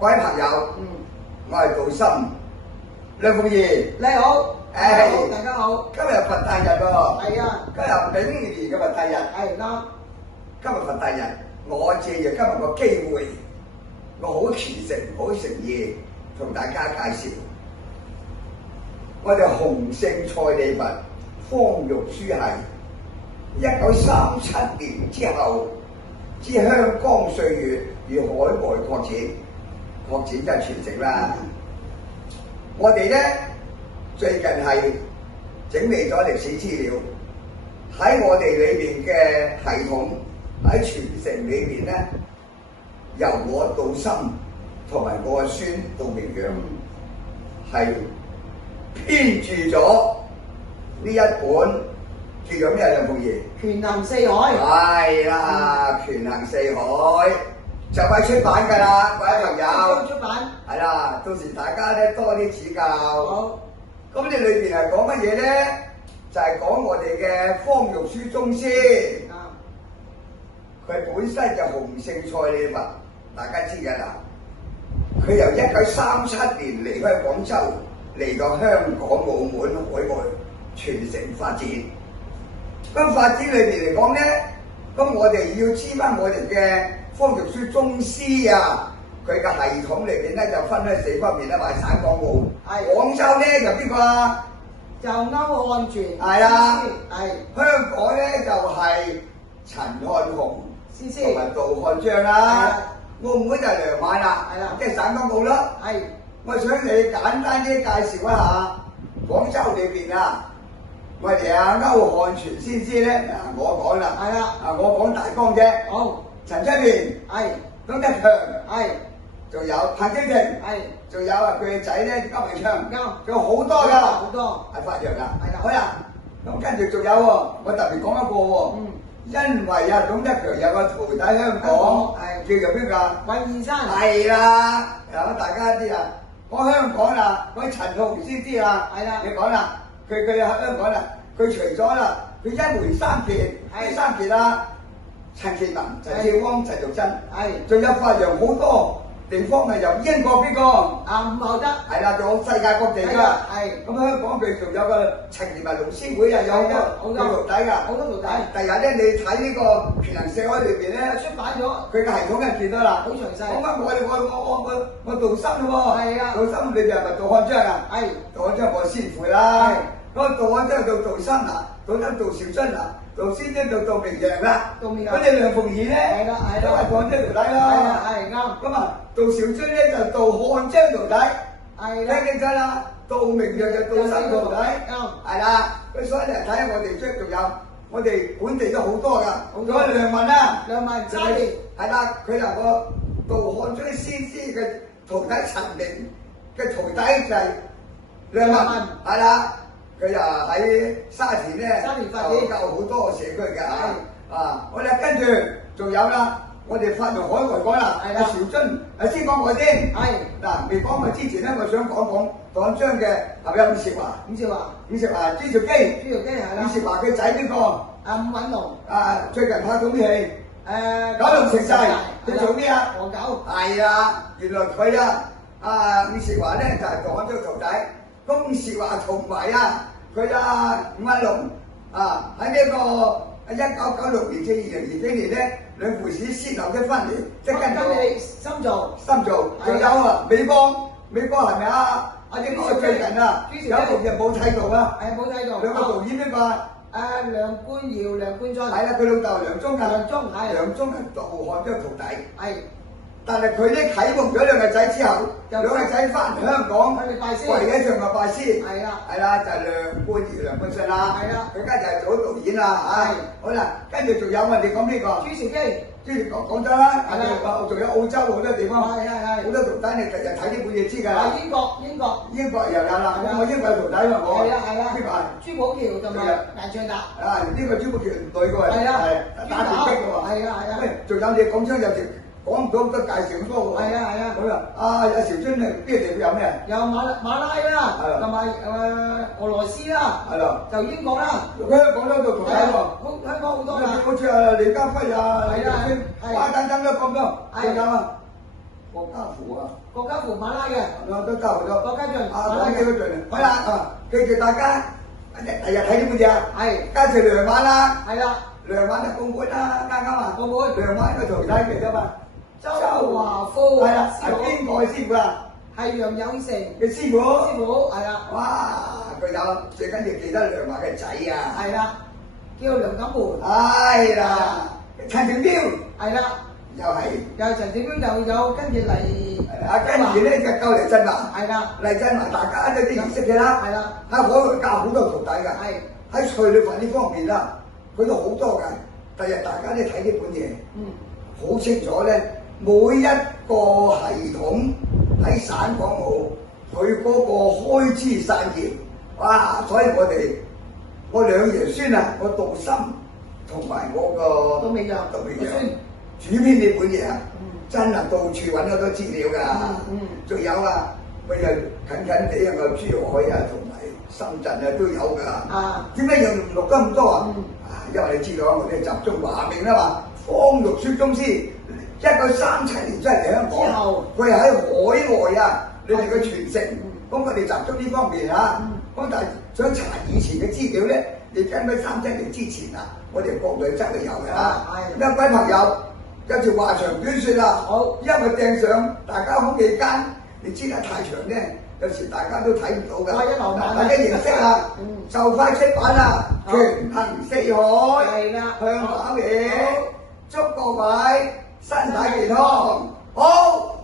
各位朋友，我係杜琛，梁鳳儀，你好，大家好。今日佛誕日喎，係啊，今日丙年嘅佛誕日，係啱。今日佛誕日，我借住今日個機會，我好虔誠、好誠意同大家介紹我哋洪聖蔡李佛方玉書系1937年之後之香江歲月與海外擴展真係傳承啦。我哋咧最近係整理咗歷史資料，喺我哋裏邊嘅系統喺傳承裏邊咧，由我杜琛同埋我嘅孫杜明揚係編著咗呢一本叫做咩啊？梁鳳儀，權衡四海。係啦，權衡四海就快出版㗎啦，各位朋友。出版。係啦，到時大家咧多啲指教。好。咁你裏邊係講乜嘢咧？就係講我哋嘅方玉書宗師。佢本身就洪聖蔡李佛，大家知㗎啦。佢由1937年離開廣州，嚟到香港、澳門、海外傳承發展。咁發展裏邊嚟講咧，咁我哋要知翻我哋嘅方玉書宗師啊，佢嘅系統裏邊咧就分開4方面啦，話省港澳。係。廣州咧就邊個啊？就歐漢全。係啊。係。香港咧就係陳漢雄同埋杜漢章啦。澳門就梁猛啦。係啦。即係省港澳啦。係。我想你簡單啲介紹一下廣州裏邊啊。我哋阿歐漢全先知咧，我講啦，係啦，我講大綱啫。好，陳七年，係，董德強，係，仲有彭京廷，係，仲有佢嘅仔咧金榮昌，仲有好多㗎，好多，係發揚㗎，係啦，好啦，咁跟住仲有喎，我特別講一個喎，因為啊董德強有個徒弟香港，係叫做邊個啊？韋義山，係啦，嗱大家知啊，講香港啦，講陳浩先知啦，係啦，你講啦。佢喺香港啦，佢除咗啦，佢一門三傑，呢三傑啦，陳其文、陳少汪、陳玉珍，係，仲有發揚好多地方係由英國邊個？伍厚德，係啦，仲有世界各地㗎，係。咁香港佢仲有個陳其文老師會啊，有好多徒弟㗎，好多徒弟。第日咧，你睇呢個權衡四海裏邊咧，出版咗佢嘅系統就見到啦，好詳細。咁啊，我杜琛喎，係啊，杜琛你哋係咪杜漢章啊？係，杜漢章我師傅啦。嗰個杜漢章做杜琛啊，杜琛做兆津啊，杜先生做杜明揚啦。咁你梁鳳儀咧，係啦係啦，都係杜漢章徒弟啦。係啊係啱。咁啊，杜兆津咧就杜漢章徒弟。係啦。聽清楚啦，杜明揚就杜琛徒弟。啱。係啦，咁所以你睇下我哋將仲有，我哋本地都好多㗎。好多。梁文啊，梁文渣年。係啦，佢由個杜漢章先師嘅徒弟陳明嘅徒弟就係梁文。係啦。佢又喺沙田咧，就教好多社區嘅啊！我哋跟住仲有啦，我哋發揚海外講啦，阿兆津，先講我先。係嗱，未講我之前咧，我想講杜漢章嘅係咪伍韶華？伍韶華，朱兆基係啦。伍韶華嘅仔邊個？伍允龍。最近拍到咩戲？九龍城寨，佢做咩啊？黃九。係啊，原來佢伍韶華咧就係杜漢章徒弟。伍韶華同埋佢伍允龍喺呢個1996年至2020幾年咧，兩父子先後嘅翻嚟，即係跟住深造，仲有美邦係咪啊？呢個最近有一部嘢冇睇到啊，係冇睇到。兩個導演邊個啊？梁冠堯、梁冠俊。係啦，佢老豆梁宗係杜漢章徒弟。係。但係佢咧啟蒙咗兩個仔之後，兩個仔翻嚟香港，唯一場嘅拜師，係啦，就係梁冠堯、梁冠俊啦，佢家就係做導演啦，好啦，跟住仲有我哋講呢個朱兆基，講咗啦，仲有澳洲好多地方，好多徒弟你日日睇呢本嘢知㗎啦。英國又有啦，我英國徒弟嘛我，呢個係朱寶橋同埋顏卓達，呢個朱寶橋女個係打拳擊嘅喎，喂，仲有你講出有條。講唔到都介紹咁多喎。係啊。咁啊，阿兆津係邊個地方有咩啊？有馬拉啦，同埋俄羅斯啦。係咯。就英國啦。香港都做徒弟喎。香港好多啦。好似李家輝啊，巴等等都咁多。仲有國家符啊，國家符馬拉嘅，都得好多。國家進啊，馬拉嘅，講幾個盡好啦啊！記住大家第日睇呢本嘢啊，係加條梁玩啦，係啦，梁玩就共本啦，啱啊？共本梁玩個圖睇嚟㗎嘛。周華富係啦，係師傅邊個師傅啊？係楊有成嘅師傅。師傅係啦，哇！佢有最緊要記得梁華嘅仔啊。係啦，叫梁錦門，係啦，陳條標係啦，又係。又係陳展標又有跟住嚟，跟住咧就夠黎振華。係啦，黎振華大家都啲認識嘅啦。係啦，喺海外教好多徒弟㗎。係喺蔡女凡呢方面啦，佢都好多㗎。第日大家都睇呢本嘢，好清楚咧。每一個系統喺省港澳，佢嗰個開枝散葉，哇！所以我兩爺孫啊，我杜琛同埋我個都未有，杜美陽主編呢本嘢啊，真係到處揾好多資料㗎。仲有啊，咪又近地啊，個珠海啊同埋深圳啊都有㗎。啊，點解又錄得咁多啊？因為你知道我哋集中華明啦嘛，方玉書宗師。1937年真係嚟香港，佢係喺海外啊，你哋嘅傳承，咁佢哋集中呢方面啊，咁但係想查以前嘅資料咧，你跟喺37年之前啊，我哋國內真係有嘅啦。咁各位朋友，有條話長短説啦，好，因為掟上大家空氣間，你知啦太長咧，有時大家都睇唔到㗎，大家認識啦，就快出版啦，《權衡四海》，係啦，向跑嘢，祝各位身體健康，好。